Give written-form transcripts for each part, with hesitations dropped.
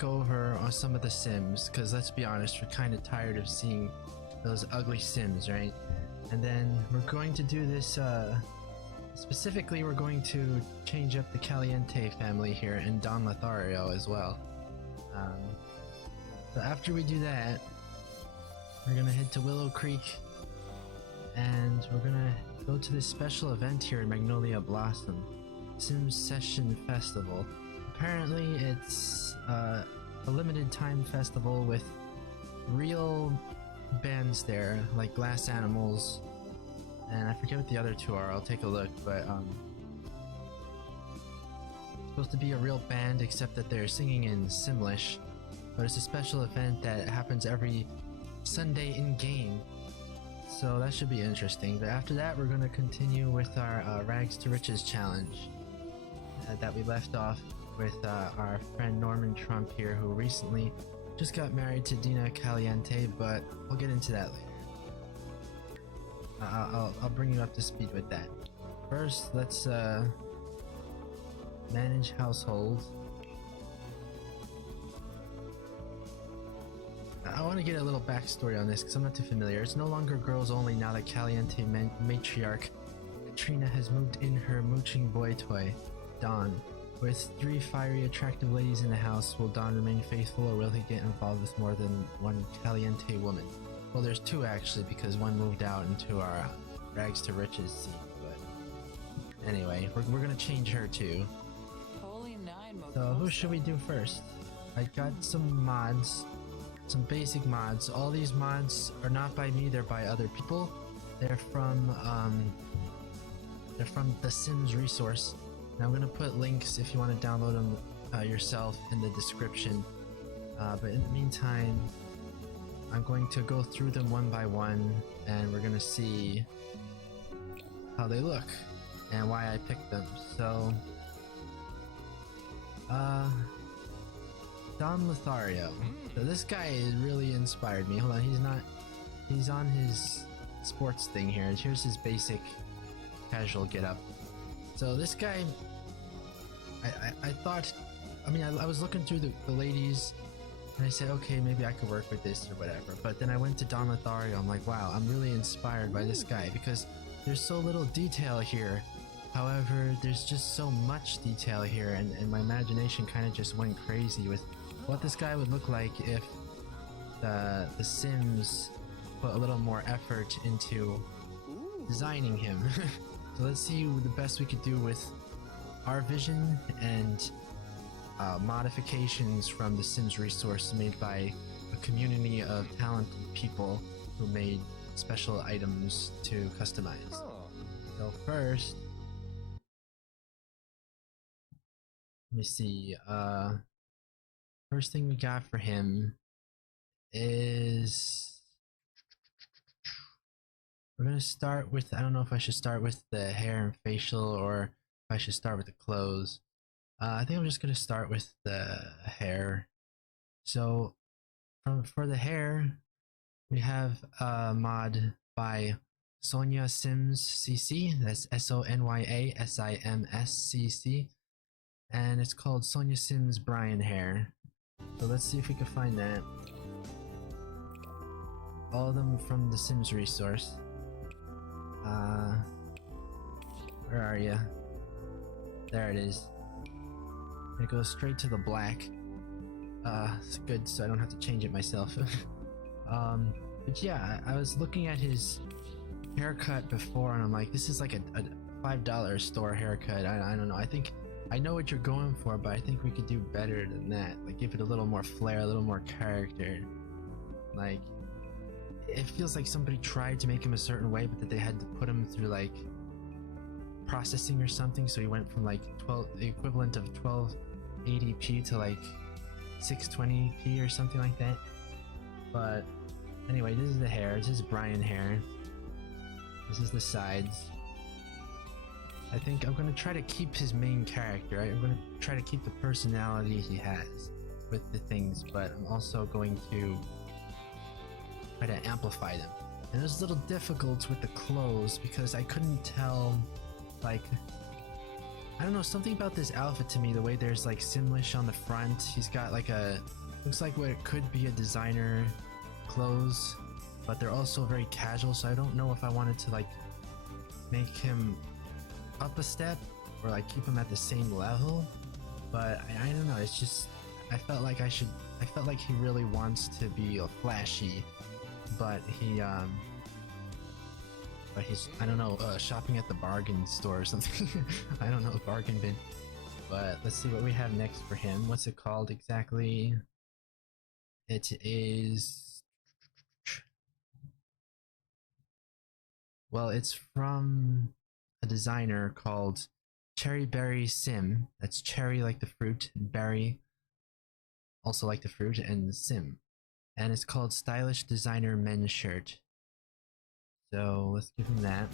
makeover on some of the Sims, because let's be honest, we're kind of tired of seeing those ugly Sims, right? And then we're going to do this, specifically we're going to change up the Caliente family here and Don Lothario as well. So after we do that, we're gonna head to Willow Creek and we're gonna go to this special event here in Magnolia Blossom, Sims Session Festival. Apparently it's a limited time festival with real bands there, like Glass Animals, and I forget what the other two are, I'll take a look, but it's supposed to be a real band except that they're singing in Simlish, but it's a special event that happens every Sunday in-game, so that should be interesting. But after that we're going to continue with our Rags to Riches challenge that we left off with our friend Norman Trump here, who recently just got married to Dina Caliente, but we'll get into that later. I'll bring you up to speed with that. First, let's manage household. I want to get a little backstory on this because I'm not too familiar. It's no longer girls only now that Caliente matriarch Katrina has moved in her mooching boy toy, Don. With 3 fiery, attractive ladies in the house, will Don remain faithful or will he get involved with more than one Caliente woman? Well, there's 2 actually, because one moved out into our Rags to Riches scene, but anyway, we're gonna change her too. So who should we do first? I got some mods, some basic mods. All these mods are not by me, they're by other people. They're from the Sims resource. Now I'm gonna put links if you want to download them yourself in the description. But in the meantime, I'm going to go through them one by one, and we're gonna see how they look and why I picked them. So, Don Lothario. So this guy really inspired me. Hold on, he's on his sports thing here. Here's his basic casual getup. So this guy, I thought, I mean, I was looking through the ladies, and I said, okay, maybe I could work with this or whatever. But then I went to Don Lothario. I'm like, wow, I'm really inspired by this guy because there's so little detail here. However, there's just so much detail here, and my imagination kind of just went crazy with what this guy would look like if the Sims put a little more effort into designing him. So let's see the best we could do with our vision and modifications from the Sims resource made by a community of talented people who made special items to customize. So first, let me see, first thing we got for him is, we're gonna start with, I don't know if I should start with the hair and facial or if I should start with the clothes. I think I'm just gonna start with the hair. So for the hair, we have a mod by SonyaSimsCC, that's SonyaSimsCC, and it's called SonyaSims Bryan hair. So let's see if we can find that. All of them from the Sims resource. Where are you? There it is. It goes straight to the black. It's good, so I don't have to change it myself. But yeah, I was looking at his haircut before, and I'm like, this is like a $5 store haircut. I don't know. I think I know what you're going for, but I think we could do better than that. Like, give it a little more flair, a little more character. Like, it feels like somebody tried to make him a certain way, but that they had to put him through like processing or something, so he went from like the equivalent of 1280p to like 620p or something like that. But anyway, this is the hair. This is Bryan hair. This is the sides. I think I'm gonna try to keep his main character, right? I'm gonna try to keep the personality he has with the things, but I'm also going to try to amplify them. And it was a little difficult with the clothes because I couldn't tell, like, I don't know, something about this outfit to me, the way there's like Simlish on the front. He's got like a, looks like what it could be a designer clothes, but they're also very casual, so I don't know if I wanted to like make him up a step or like keep him at the same level. But I don't know, it's just, I felt like he really wants to be flashy, but he's, I don't know, shopping at the bargain store or something. I don't know, bargain bin. But let's see what we have next for him. What's it called exactly? It is... Well, it's from a designer called CherryBerrySim. That's cherry like the fruit, berry also like the fruit, and sim. And it's called Stylish Designer Men's Shirt. So let's give him that.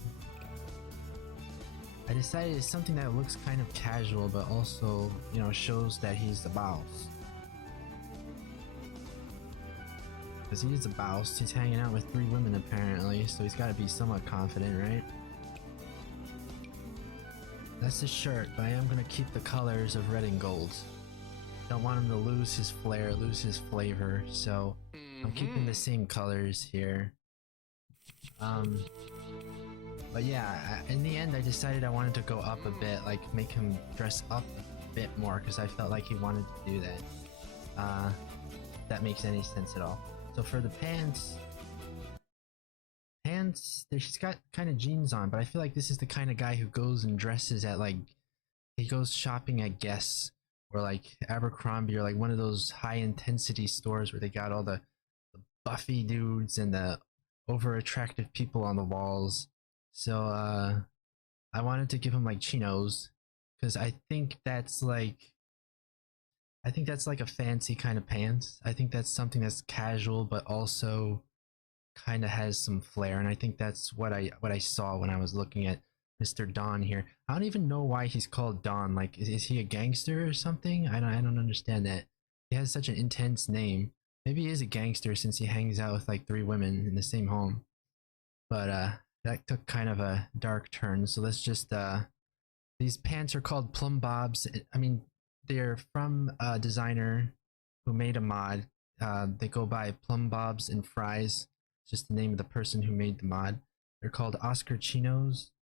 I decided it's something that looks kind of casual, but also, you know, shows that he's the boss. Because he is a boss, he's hanging out with 3 women apparently, so he's got to be somewhat confident, right? That's his shirt, but I am going to keep the colors of red and gold. Don't want him to lose his flair, lose his flavor, so I'm keeping the same colors here. But yeah, in the end I decided I wanted to go up a bit, like make him dress up a bit more, because I felt like he wanted to do that. If that makes any sense at all. So for the pants, she's got kind of jeans on, but I feel like this is the kind of guy who goes and dresses at like, he goes shopping at Guess or like Abercrombie or like one of those high intensity stores where they got all the buffy dudes and the over attractive people on the walls. So I wanted to give him like chinos, because I think that's like a fancy kind of pants. I think that's something that's casual but also kind of has some flair, and I think that's what I saw when I was looking at Mr. Don here. I don't even know why he's called Don. Like, is he a gangster or something? I don't understand that. He has such an intense name. Maybe he is a gangster since he hangs out with like 3 women in the same home. But that took kind of a dark turn. So let's just these pants are called Plumbobs. I mean, they're from a designer who made a mod. They go by Plumbobs and Fries. It's just the name of the person who made the mod. They're called Oscar Chinos.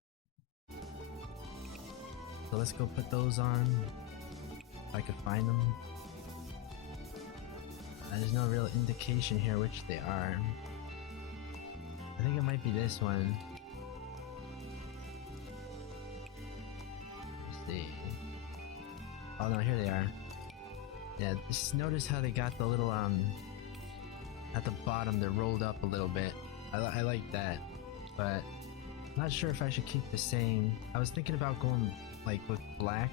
So let's go put those on, if I could find them. There's no real indication here which they are. I think it might be this one. Let's see. Oh no, here they are. Yeah, just notice how they got the little at the bottom, they're rolled up a little bit. I like that, but I'm not sure if I should keep the same. I was thinking about going like with black,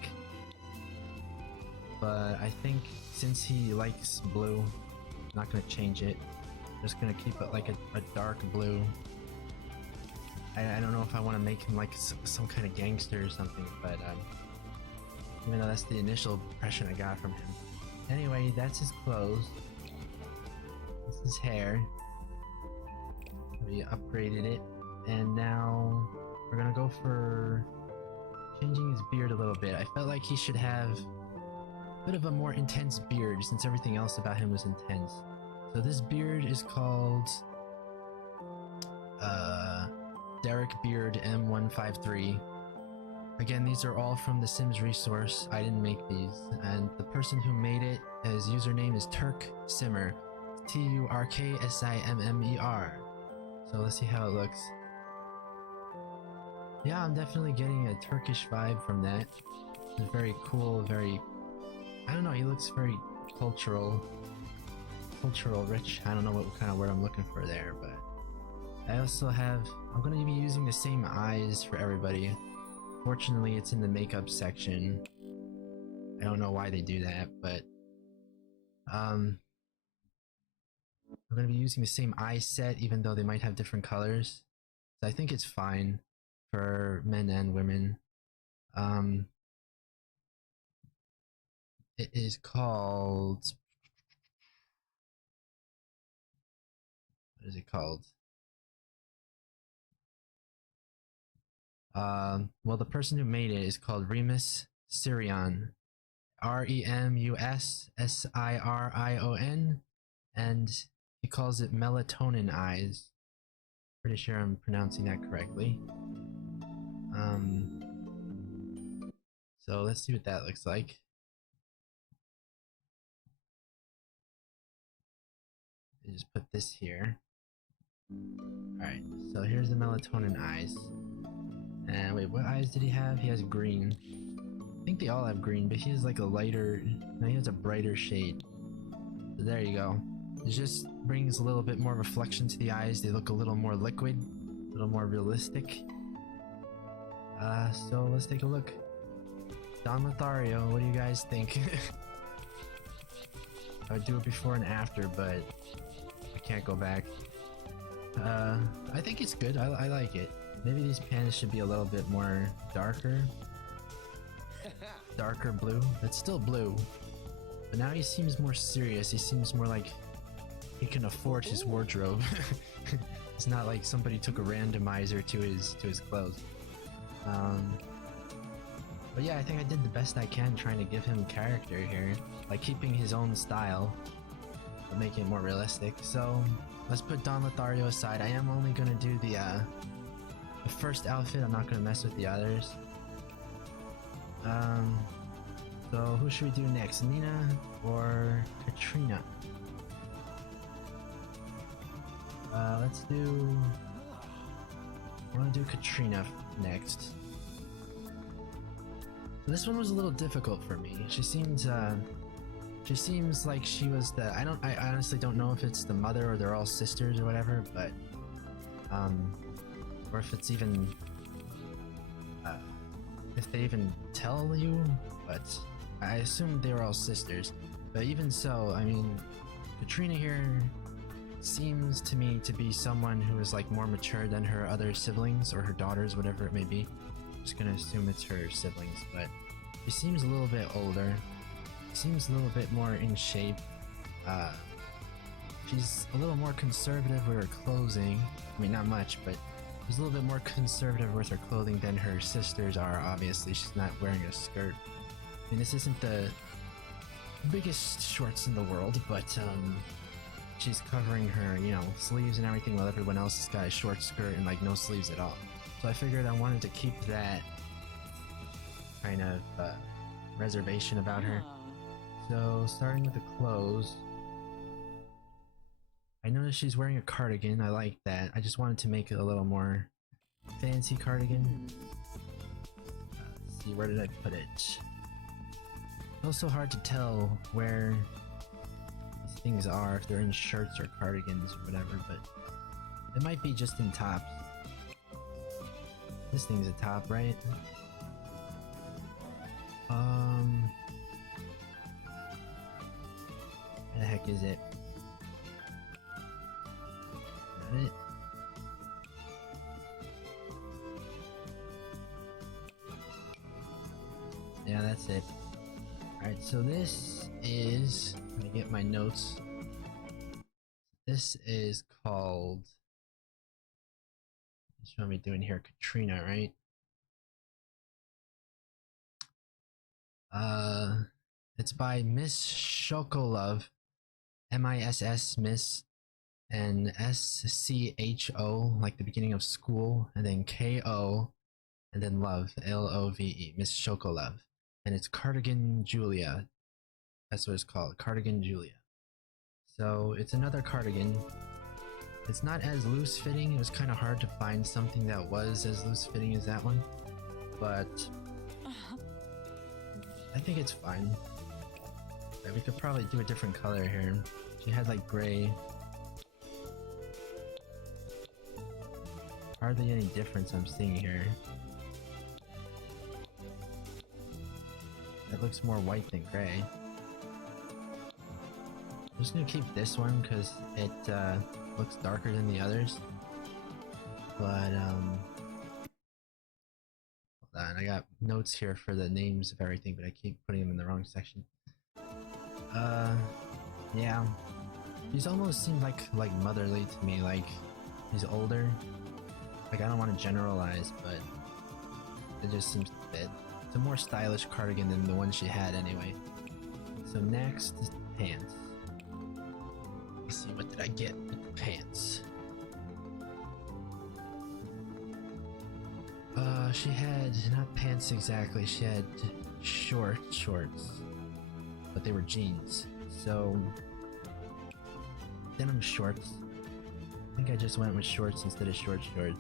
but I think since he likes blue, I'm not gonna change it. I'm just gonna keep it like a dark blue. I don't know if I want to make him like some kind of gangster or something, but even though that's the initial impression I got from him. Anyway, that's his clothes. This is his hair. We upgraded it, and now we're gonna go for changing his beard a little bit. I felt like he should have a bit of a more intense beard since everything else about him was intense. So this beard is called Derek Beard M153. Again, these are all from the Sims resource. I didn't make these, and the person who made it, his username is turksimmer. Turksimmer. So let's see how it looks. Yeah, I'm definitely getting a Turkish vibe from that. It's very cool, very, I don't know, he looks very cultural rich. I don't know what kind of word I'm looking for there, but I also have, I'm going to be using the same eyes for everybody. Fortunately, it's in the makeup section. I don't know why they do that, but I'm going to be using the same eye set even though they might have different colors. So I think it's fine for men and women. It is called, what is it called? Well, the person who made it is called RemusSirion. RemusSirion. RemusSirion. And he calls it Melatonin Eyes. Pretty sure I'm pronouncing that correctly. So let's see what that looks like. I just put this here. Alright, so here's the Melatonin Eyes. And wait, what eyes did he have? He has green. I think they all have green, but he has like a lighter... No, he has a brighter shade. So there you go. It just brings a little bit more reflection to the eyes. They look a little more liquid, a little more realistic. So let's take a look. Don Lothario, what do you guys think? I would do it before and after, but I can't go back. I think it's good. I like it. Maybe these pandas should be a little bit more darker. Darker blue. It's still blue. But now he seems more serious. He seems more like he can afford his wardrobe. It's not like somebody took a randomizer to his clothes. But yeah, I think I did the best I can trying to give him character here. Like keeping his own style, but making it more realistic. So let's put Don Lothario aside. I am only gonna do the first outfit. I'm not gonna mess with the others. So who should we do next? Nina or Katrina? Let's do... I want to do Katrina next. So this one was a little difficult for me. She seems like she was the... I honestly don't know if it's the mother or they're all sisters or whatever, but... or if it's even... if they even tell you, but I assume they were all sisters. But even so, I mean, Katrina here seems to me to be someone who is like more mature than her other siblings or her daughters, whatever it may be. I'm just gonna assume it's her siblings, but she seems a little bit older. Seems a little bit more in shape. She's a little more conservative with her clothing. I mean, not much, but she's a little bit more conservative with her clothing than her sisters are. Obviously, she's not wearing a skirt. I mean, this isn't the biggest shorts in the world, but she's covering her, you know, sleeves and everything, while everyone else has got a short skirt and like no sleeves at all. So I figured I wanted to keep that kind of reservation about her. So starting with the clothes, I noticed she's wearing a cardigan. I like that. I just wanted to make it a little more fancy cardigan. Let's see, where did I put it? It's also hard to tell where these things are, if they're in shirts or cardigans or whatever, but it might be just in tops. This thing's a top, right? Where the heck is it? Is that it? Yeah, that's it. Alright, so this is... Let me get my notes. This is called... What am I doing here? Katrina, right? It's by Miss SchokoLove, M-I-S-S, Miss, and S-C-H-O, like the beginning of school, and then K-O, and then love, L-O-V-E, Miss SchokoLove. And it's Cardigan Julia. That's what it's called, Cardigan Julia. So it's another cardigan. It's not as loose fitting. It was kind of hard to find something that was as loose fitting as that one, but I think it's fine. Right, we could probably do a different color here. She had like gray. Hardly any difference I'm seeing here. It looks more white than gray. I'm just gonna keep this one because it looks darker than the others. But hold on, I got notes here for the names of everything, but I keep putting them in the wrong section. Yeah. These almost seem like motherly to me, like he's older. Like I don't want to generalize, but it just seems to fit. It's a more stylish cardigan than the one she had anyway. So next is the pants. Let's see, what did I get with the pants? She had not pants exactly, she had shorts, but they were jeans. So denim shorts. I think I just went with shorts instead of shorts. Where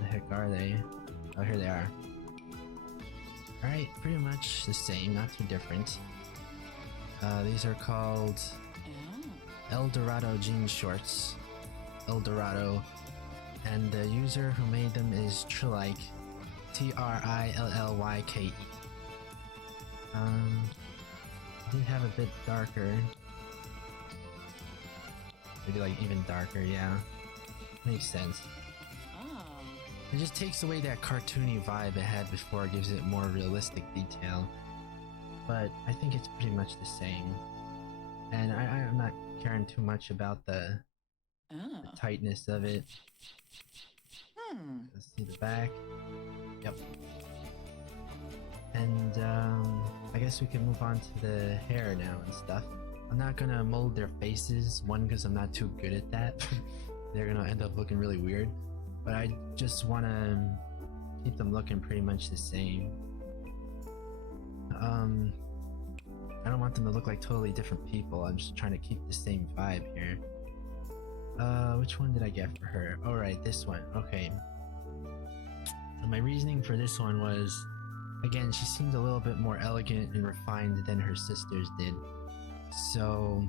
the heck are they? Oh, here they are. Alright, pretty much the same, not too different. These are called El Dorado jean shorts. El Dorado. And the user who made them is Trillyke. Trillyke. Did have a bit darker. Maybe like even darker, yeah. Makes sense. It just takes away that cartoony vibe it had before, gives it more realistic detail. But I think it's pretty much the same. And I'm not caring too much about the tightness of it. Let's see the back. Yep. And I guess we can move on to the hair now and stuff. I'm not gonna mold their faces, one because I'm not too good at that. They're gonna end up looking really weird. But I just wanna keep them looking pretty much the same. I don't want them to look like totally different people. I'm just trying to keep the same vibe here. Which one did I get for her? Oh right, this one. Okay. So my reasoning for this one was, again, she seemed a little bit more elegant and refined than her sisters did. So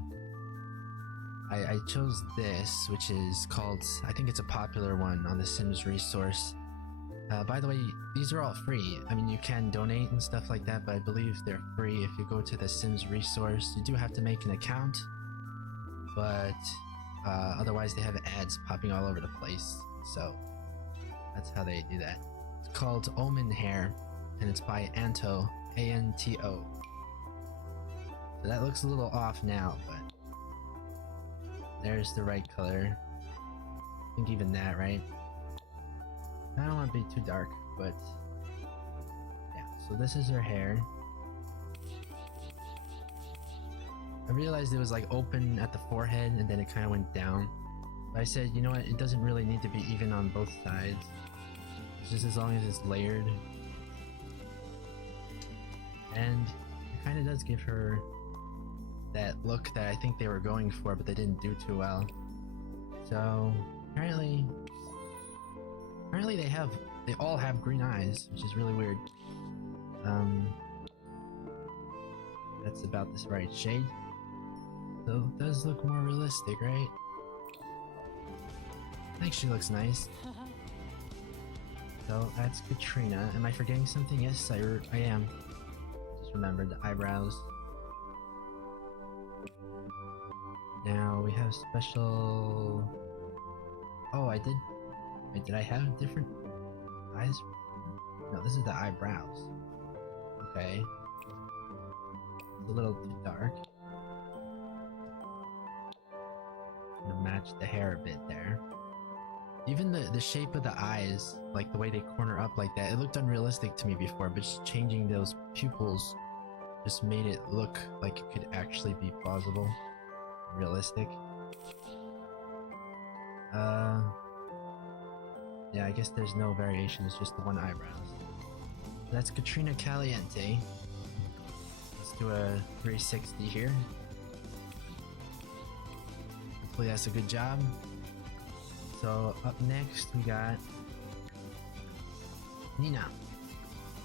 I chose this, which is called, I think it's a popular one on the Sims resource. By the way, these are all free. I mean, you can donate and stuff like that, but I believe they're free if you go to the Sims resource. You do have to make an account, but otherwise they have ads popping all over the place. So that's how they do that. It's called Omen hair, and it's by Anto, A-N-T-O. So that looks a little off now, but there's the right color. I think even that, right? I don't want to be too dark, but yeah, so this is her hair. I realized it was like open at the forehead and then it kind of went down. But I said, you know what, it doesn't really need to be even on both sides. It's just as long as it's layered. And it kind of does give her that look that I think they were going for, but they didn't do too well. So apparently they all have green eyes, which is really weird. That's about this right shade. So it does look more realistic, right? I think she looks nice. So that's Katrina. Am I forgetting something? Yes, I am. Just remembered the eyebrows. Now we have special... Oh, I did... Wait, did I have different eyes? No, this is the eyebrows. Okay. It's a little too dark. I'm gonna match the hair a bit there. Even the shape of the eyes, like the way they corner up like that, it looked unrealistic to me before, but just changing those pupils just made it look like it could actually be plausible, realistic. Yeah, I guess there's no variation, it's just the one eyebrows. That's Katrina Caliente. Let's do a 360 here. Hopefully that's a good job. So up next we got Nina.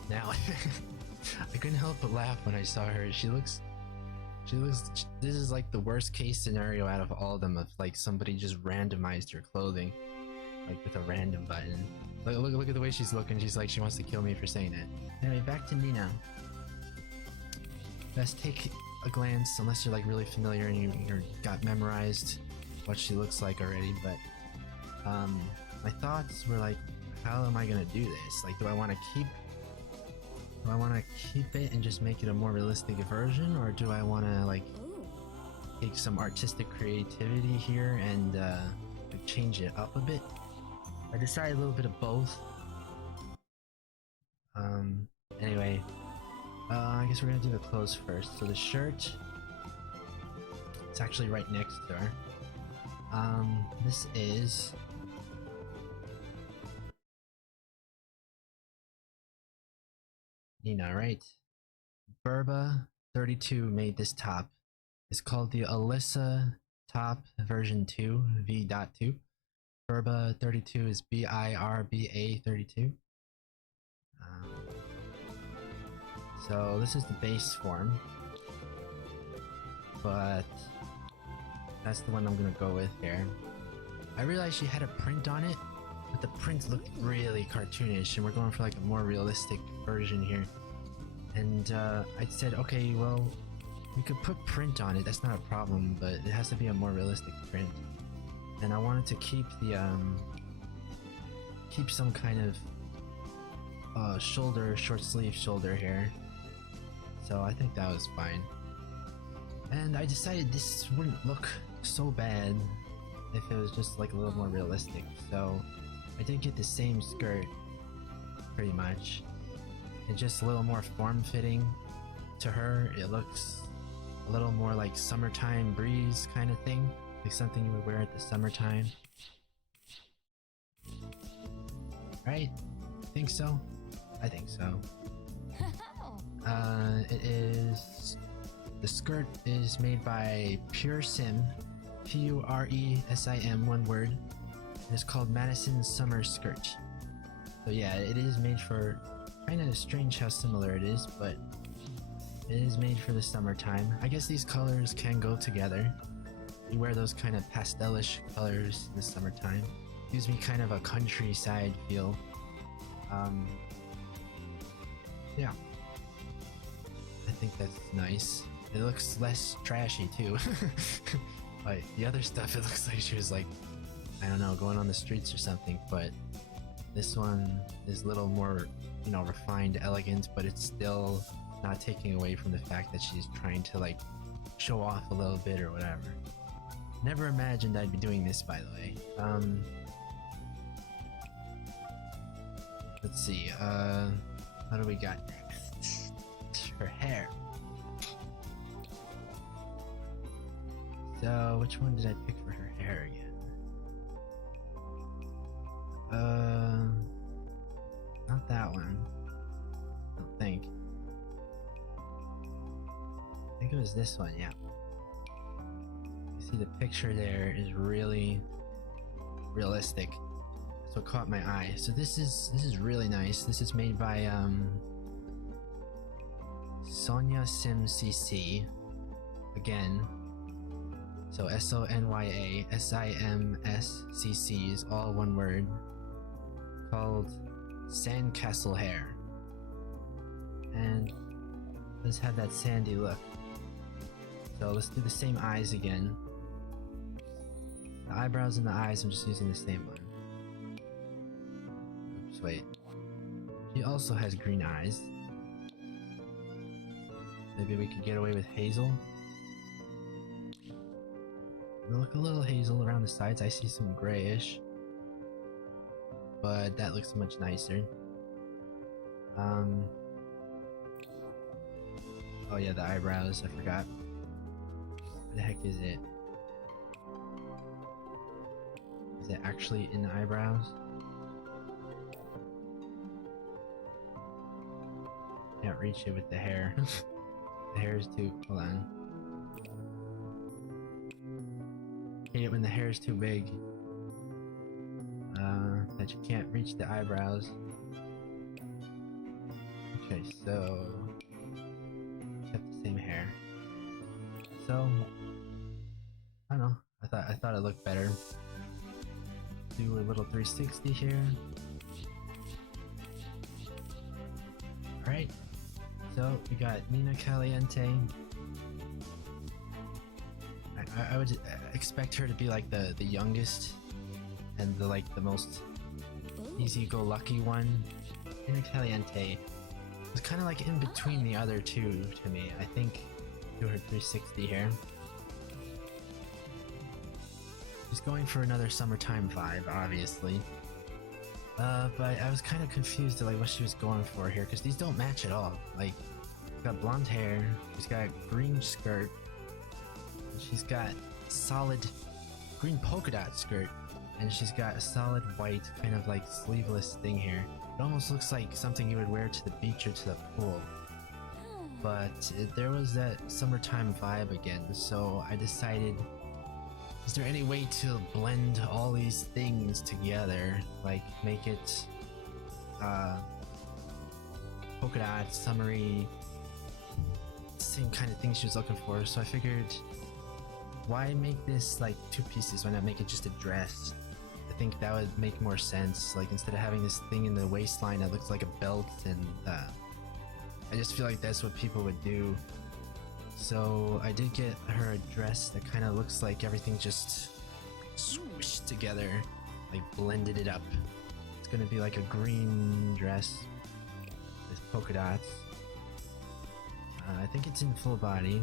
Now I couldn't help but laugh when I saw her. She looks this is like the worst case scenario out of all of them, of like somebody just randomized her clothing like with a random button. Look at the way she's looking. She's like she wants to kill me for saying that. Anyway, back to Nina. Let's take a glance, unless you're like really familiar and you got memorized what she looks like already, but my thoughts were like, how am I gonna do this? Like, do I want to keep it and just make it a more realistic version, or do I want to like take some artistic creativity here and like change it up a bit? I decided a little bit of both. Anyway, I guess we're gonna do the clothes first. So the shirt, it's actually right next to her. This is Dina, right? Burba 32 made this top. It's called the Alyssa Top V.2. Burba 32 is BIRBA 32. So this is the base form, but that's the one I'm gonna go with here. I realized she had a print on it, but the print looked really cartoonish, and we're going for like a more realistic version here. And I said, okay, well, we could put print on it, that's not a problem, but it has to be a more realistic print. And I wanted to keep the keep some kind of shoulder, short sleeve shoulder here. So I think that was fine. And I decided this wouldn't look so bad if it was just like a little more realistic. So I did get the same skirt, pretty much. It's just a little more form-fitting to her. It looks a little more like summertime breeze kind of thing. Like something you would wear at the summertime. Right? Think so? I think so. It is... The skirt is made by Puresim, Puresim, one word. And it's called Madison Summer Skirt. So yeah, it is made for... Kind of strange how similar it is, but it is made for the summertime. I guess these colors can go together. You wear those kind of pastelish colors in the summertime. Gives me kind of a countryside feel. Yeah. I think that's nice. It looks less trashy too. Like the other stuff, it looks like she was like, I don't know, going on the streets or something, but this one is a little more, you know, refined, elegant, but it's still not taking away from the fact that she's trying to like show off a little bit or whatever. Never imagined I'd be doing this, by the way. Let's see, what do we got next? Her hair. So, which one did I pick for her hair again? Not that one. I don't think. I think it was this one, yeah. You see the picture there is really realistic. That's what caught my eye. So this is really nice. This is made by SonyaSimsCC. Again. So SonyaSimsCC is all one word. Called Sandcastle Hair. And let's have that sandy look. So let's do the same eyes again. The eyebrows and the eyes, I'm just using the same one. Oops, wait. She also has green eyes. Maybe we could get away with hazel. They look a little hazel around the sides. I see some grayish, but that looks much nicer. Oh yeah, the eyebrows, I forgot. Where the heck is it? Is it actually in the eyebrows? Can't reach it with the hair. The hair is too... hold on. Hate it when the hair is too big. That you can't reach the eyebrows. Okay, so... kept the same hair. So... I don't know. I thought it looked better. Do a little 360 here. Alright. So, we got Dina Caliente. I would expect her to be like the youngest and the most easy-go-lucky one. Dina Caliente was kind of like in between the other two to me. I think do her 360 here. She's going for another summertime vibe, obviously. But I was kind of confused at like what she was going for here, because these don't match at all. Like, she's got blonde hair, she's got a green skirt, and she's got solid green polka dot skirt, and she's got a solid white kind of like sleeveless thing here. It almost looks like something you would wear to the beach or to the pool. But there was that summertime vibe again, so I decided, is there any way to blend all these things together? Like, make it polka dot, summery, same kind of thing she was looking for. So I figured, why make this like two pieces? Why not make it just a dress? I think that would make more sense. Like, instead of having this thing in the waistline that looks like a belt, and I just feel like that's what people would do. So I did get her a dress that kind of looks like everything just squished together, like blended it up. It's gonna be like a green dress with polka dots. I think it's in full body.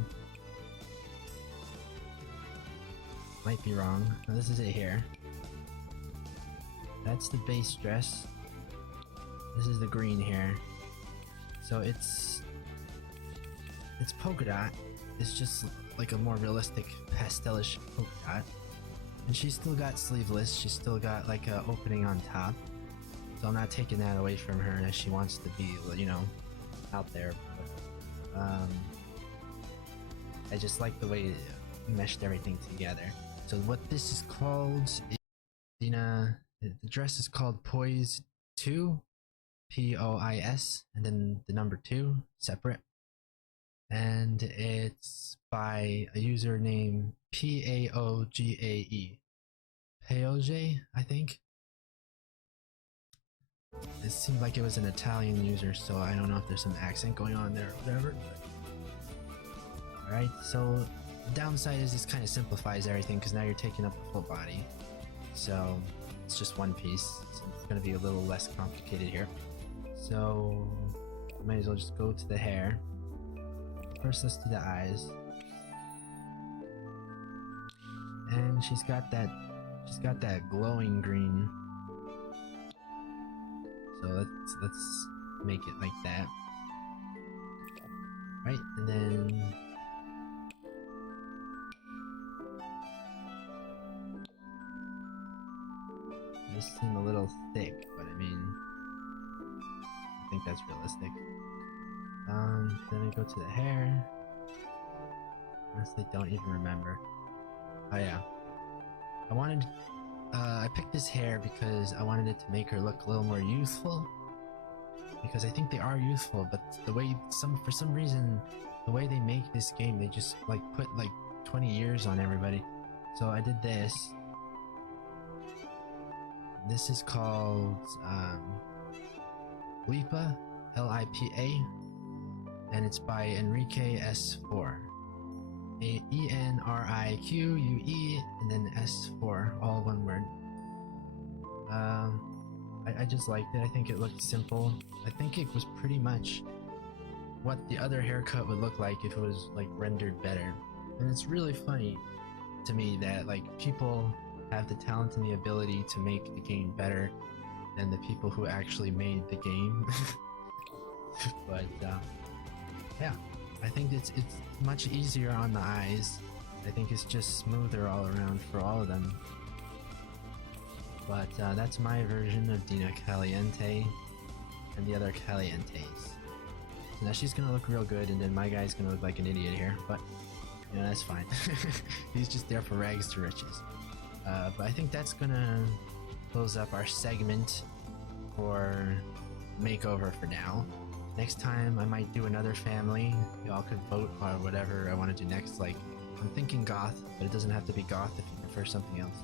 Might be wrong. No, this is it here. That's the base dress. This is the green here. So it's polka dot. It's just like a more realistic pastelish polka dot. And she's still got sleeveless. She's still got like a opening on top. So I'm not taking that away from her as she wants to be, you know, out there. But, I just like the way it meshed everything together. So what this is called is Dina. The dress is called Pois 2, P-O-I-S, and then the number 2, separate. And it's by a user named P-A-O-G-A-E. Paogae, I think. It seemed like it was an Italian user, so I don't know if there's some accent going on there or whatever. Alright, so the downside is this kind of simplifies everything, because now you're taking up the full body. So it's just one piece, so it's going to be a little less complicated here. So might as well just go to the hair. First, let's do the eyes. And she's got that glowing green. So let's make it like that. Right, and then this seems a little thick, but I mean, I think that's realistic. Then we go to the hair. Honestly, don't even remember. Oh yeah, I picked this hair because I wanted it to make her look a little more youthful. Because I think they are youthful, but the way for some reason, the way they make this game, they just like put like 20 years on everybody. So I did this. This is called Lipa, L-I-P-A, and it's by Enrique S4. E-N-R-I-Q-U-E, and then S4, all one word. I just liked it. I think it looked simple. I think it was pretty much what the other haircut would look like if it was like rendered better. And it's really funny to me that like people have the talent and the ability to make the game better than the people who actually made the game. But yeah, I think it's much easier on the eyes. I think it's just smoother all around for all of them. But that's my version of Dina Caliente and the other Calientes. So now she's gonna look real good, and then my guy's gonna look like an idiot here, but you know, that's fine. He's just there for rags to riches. But I think that's gonna close up our segment for Makeover for now. Next time I might do another family. Y'all could vote on whatever I want to do next. Like, I'm thinking goth, but it doesn't have to be goth if you prefer something else.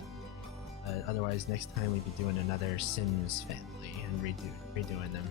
Otherwise, next time we'd be doing another Sims family and redoing them.